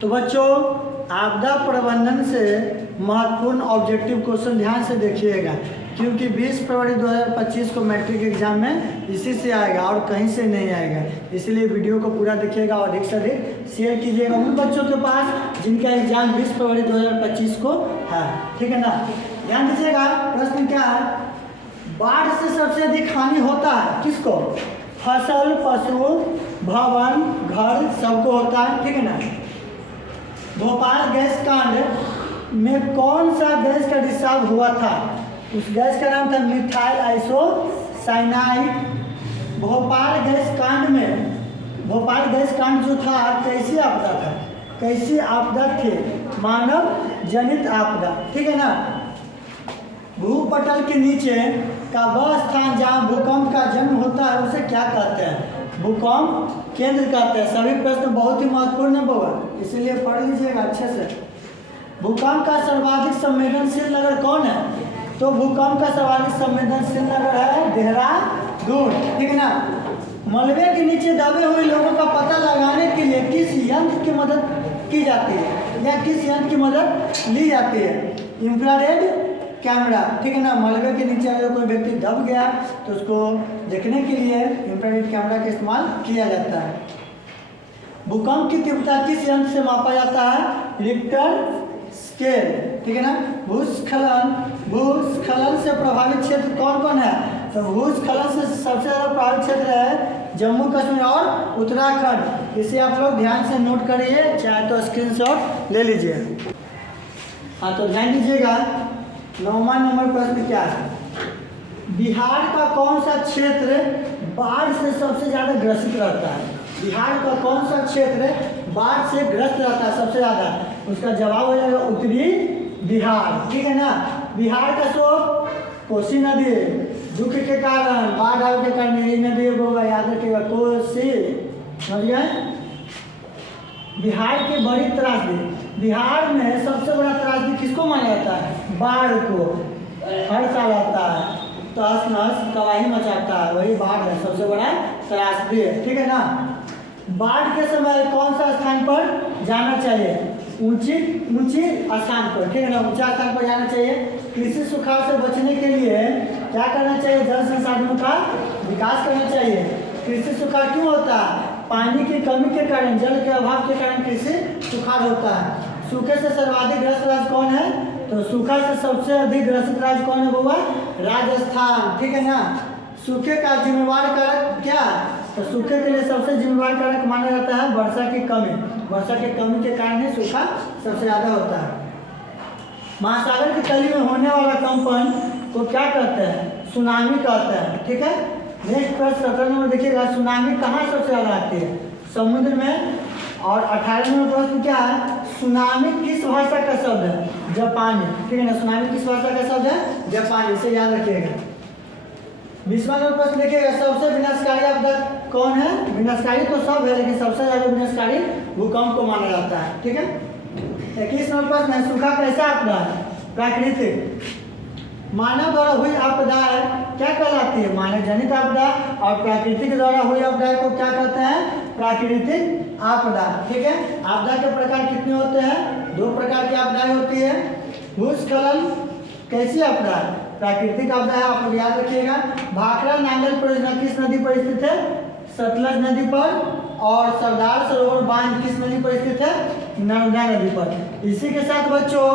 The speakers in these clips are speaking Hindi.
तो बच्चों, आपदा प्रबंधन से महत्वपूर्ण ऑब्जेक्टिव क्वेश्चन ध्यान से देखिएगा, क्योंकि 20 फरवरी 2025 को मैट्रिक एग्जाम में इसी से आएगा और कहीं से नहीं आएगा। इसलिए वीडियो को पूरा देखिएगा और अधिक से अधिक शेयर कीजिएगा उन बच्चों के पास जिनका एग्जाम 20 फरवरी 2025 को है। ठीक है ना। ध्यान दीजिएगा, प्रश्न क्या है। बाढ़ से सबसे अधिक हानि होता है किसको? फसल, पशु, भवन, घर सबको होता है। ठीक है ना। भोपाल गैस कांड में कौन सा गैस का रिसाव हुआ था? उस गैस का नाम था मिथाइल आइसोसाइनाइड। भोपाल गैस कांड जो था कैसी आपदा था? कैसी आपदा थे? मानव जनित आपदा। ठीक है ना। भूपटल के नीचे का वह स्थान जहाँ भूकंप का जन्म होता है उसे क्या कहते हैं? भूकंप केंद्र कहते हैं। सभी प्रश्न बहुत ही महत्वपूर्ण है बाबा, इसीलिए पढ़ लीजिएगा अच्छे से। भूकंप का सर्वाधिक संवेदनशील नगर कौन है? तो भूकंप का सर्वाधिक संवेदनशील नगर है देहरादून। ठीक है ना। मलबे के नीचे दबे हुए लोगों का पता लगाने के लिए किस यंत्र की मदद की जाती है या किस यंत्र की मदद ली जाती है? Infrared camera. ठीक है ना। मलबे के नीचे अगर कोई व्यक्ति दब गया तो उसको देखने के लिए इंफ्रारेड कैमरा का इस्तेमाल किया जाता है। भूकंप की तीव्रता किस यंत्र से मापा जाता है? Richter scale. ठीक है ना। भूस्खलन से प्रभावित क्षेत्र कौन कौन है? तो भूस्खलन से सबसे ज़्यादा प्रभावित क्षेत्र है जम्मू कश्मीर और उत्तराखंड। इसे आप लोग ध्यान से नोट करिए, चाहे तो स्क्रीनशॉट ले लीजिए। हाँ, तो ध्यान दीजिएगा। 9वां नंबर प्रश्न क्या है? बिहार का कौन सा क्षेत्र बाढ़ से सबसे ज़्यादा ग्रसित रहता है? बिहार का कौन सा क्षेत्र बाढ़ से ग्रस्त रहता है सबसे ज़्यादा? उसका जवाब हो जाएगा उत्तरी बिहार। ठीक है ना। बिहार का स्रोत कोसी नदी। दुख के कारण, बाढ़ आने के कारण यही नदी होगा, याद रखिएगा, कोसी। समझ गए? बिहार की बड़ी त्रासदी। बिहार में सबसे बड़ा त्रासदी किसको माना जाता है? बाढ़ को। हर साल आता है, तहस नहस तबाही मचाता है, वही बाढ़ है, सबसे बड़ा त्रासदी है। ठीक है ना। बाढ़ के समय कौन सा स्थान पर जाना चाहिए? ऊंची स्थान पर। ठीक है ना। ऊंचा स्थान पर जाना चाहिए। कृषि सुखाड़ से बचने के लिए क्या करना चाहिए? जल संसाधनों का विकास करना चाहिए। कृषि सुखाड़ क्यों होता है? पानी की कमी के कारण, जल के अभाव के कारण कृषि सुखाड़ होता है। सूखे से सर्वाधिक ग्रस्त राज्य कौन है? तो सूखा से सबसे अधिक ग्रसित राज्य कौन है बाबा? राजस्थान। ठीक है ना। सूखे का जिम्मेवार कारक क्या? तो सूखे के लिए सबसे जिम्मेवार कारक माना जाता है वर्षा की कमी। वर्षा की कमी के कारण ही सूखा सबसे ज़्यादा होता है। महासागर की तली में होने वाला कंपन को क्या कहते हैं? सुनामी कहते हैं। ठीक है। नेक्स्ट प्रश्न 17 नंबर देखिएगा। सुनामी कहाँ सबसे ज़्यादा आती है? समुद्र में। और 18 नंबर प्रश्न क्या है? सुनामी किस भाषा का शब्द है? जापानी। ठीक है ना। सुनामी किस भाषा का शब्द है? जापानी। इसे याद रखिएगा। 20वां नंबर प्रश्न देखिएगा। सबसे विनाशकारी आपदा कौन है? विनाशकारी तो सब है, लेकिन सबसे ज़्यादा विनाशकारी भूकंप को माना जाता है। ठीक है। 21 नंबर प्रश्न है। सूखा कैसा आपदा है? प्राकृतिक। मानव द्वारा हुई आपदाएं क्या कहलाती है? मानव जनित आपदा। और प्राकृतिक द्वारा हुई आपदा को क्या कहते हैं? प्राकृतिक आपदा। ठीक है। आपदा के प्रकार कितने होते हैं? 2 प्रकार की आपदाएं होती है। भूस्खलन कैसी आपदा है? प्राकृतिक आपदा है, आप लोग याद रखिएगा। भाखड़ा नांगल परियोजना किस नदी पर स्थित है? सतलज नदी पर। और सरदार सरोवर बांध किस नदी पर स्थित है? नर्मदा नदी पर। इसी के साथ बच्चों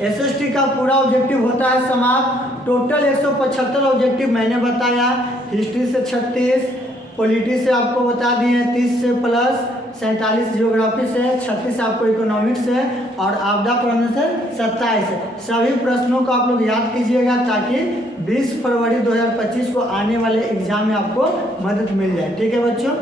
एसएसटी का पूरा ऑब्जेक्टिव होता है समाप्त। टोटल 175 ऑब्जेक्टिव मैंने बताया। हिस्ट्री से 36, पॉलिटी से आपको बता दिए 30 से प्लस, 47 जियोग्राफी से, 36 आपको इकोनॉमिक्स है और आपदा प्रबंधन से 27 है। सभी प्रश्नों को आप लोग याद कीजिएगा ताकि 20 फरवरी 2025 को आने वाले एग्जाम में आपको मदद मिल जाए। ठीक है बच्चों।